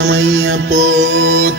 മയ്യപ്പോ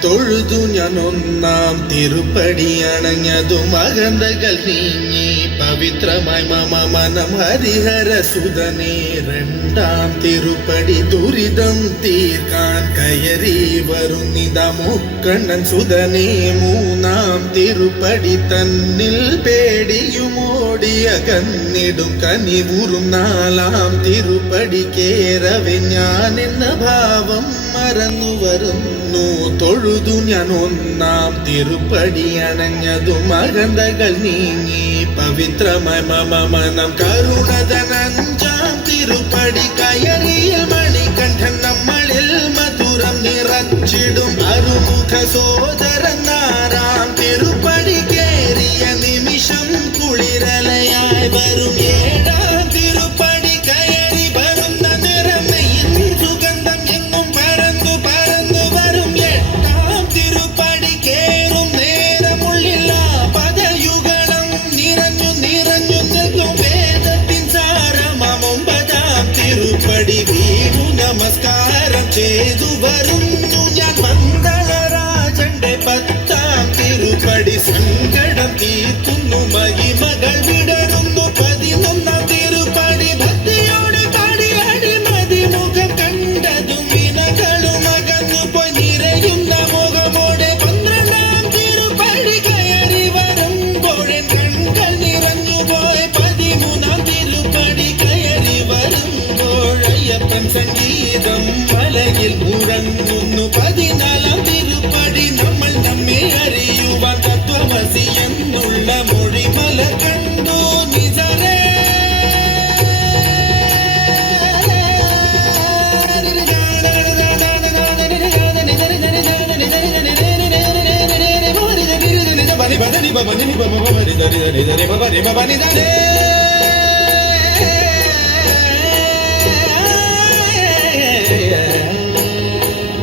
തൊഴുതു ഞാൻ ഒന്നാം തിരുപ്പടി അണഞ്ഞതു മകന്തകൾ നീങ്ങി പവിത്രമായി മമ മനം ഹരിഹര സുതനേ രണ്ടാം തിരുപ്പടി ദുരിതം തീർക്കാൻ കയറി വരുന്നിത മുക്കണ്ണൻ സുതനേ മൂന്നാം തിരുപ്പടി തന്നിൽ പേടിയുമോടിയ കന്നിടും കനിവുറും നാലാം തിരുപ്പടി കേറവെ ഞാൻ എന്ന ഭാവം മറന്നു വരുന്നു തൊഴുതു ഞാൻ ഒന്നാം തിരുപ്പടി അണഞ്ഞതു മകന്തകൾ നീങ്ങി പവിത്രമായി മമ മനം കരുണതനഞ്ചാം തിരുപ്പടി കയറിയ മണികണ്ഠൻ നമ്മളിൽ മധുരം നിറച്ചിടും അരുമുഖ സോദരൻ ആറാം തിരുപ്പടി കേറിയ നിമിഷം കുളിരലയായി വരും ഏഴാം തിരുപ്പടി കയറി വരുന്ന നിറമയിൽ സുഗന്ധം എങ്ങും പറന്നു പറന്നു വരും എട്ടാം തിരുപ്പടി കേറും നേരമുള്ളില്ല പദയുഗളം നിറഞ്ഞു നിറഞ്ഞു നിൽക്കും വേദത്തിൻ സാരമാം ഒമ്പതാം തിരുപ്പടി വീണു നമസ്കാരം ചെയ്തു വരുന്നു ഞാൻ മംഗളരാജന്റെ പത്താം തിരുപ്പടി സങ്കടം തീർക്കുന്നു മഹിമകൾ വിടരുന്നു പതിനൊന്നാം തിരുപ്പടി ഭക്തിയോടെ പാടിയാടി മതിമുഖം കണ്ടതും വിനകളും അകന്നു പോയി നിറയുന്ന മുഖമോടെ പന്ത്രണ്ടാം തിരുപ്പടി കയറി വരുമ്പോഴേ കൺകൾ നിറഞ്ഞു പോയി പതിമൂന്നാം തിരുപ്പടി കയറി വരുമ്പോഴയ്യപ്പൻ സംഗീതം മലയിൽ മുഴങ്ങുന്നു പതിനാലാം തിരുപ്പടി നമ്മൾ നമ്മെ അറിയുവാൻ തത്വമസി എന്നുള്ള മൊഴിമല കണ്ടു നിജരേ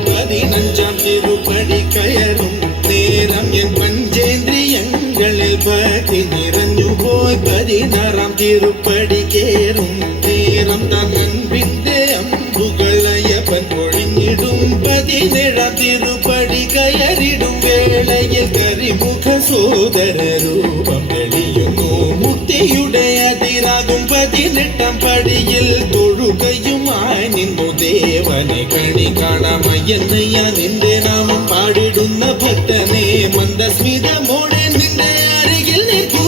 பதினஞ்சாம் திருப்படி கயரும் நேரம் என் பஞ்சேந்திரியங்களில் பக்தி நிறைஞ்சு போய் பதினாறாம் திருப்படி கேറുம் நேரம் தான் அன்பிന്റെ അമ്പുകളയപ്പൻ പൊഴിഞ്ഞിടും പതിനേഴാം തിരുപ്പടി കയറിടും വേളയിൽ കരിമുഖ സോദര രൂപം തെളിയുന്നു മുക്തിയുടെ അതിരാകും പതിനെട്ടാം പടിയിൽ തൊഴുകയുമായി നിന്നു ദേവനെ കണി കാണാമയ്യന്നയ്യ നിന്റെ നാമം പാടിടുന്ന ഭക്തനെ മന്ദസ്മിതമോടെ നിന്റെ അരികിൽ നിൽക്കൂ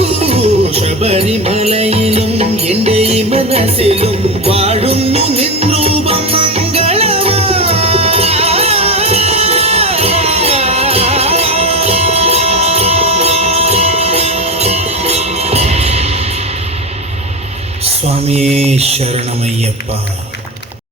ശബരിമലയിലും എന്റെ ഈ മനസ്സിലും വാഴുന്നു നിൻ രൂപം സ്വാമിയേ ശരണമയ്യപ്പ.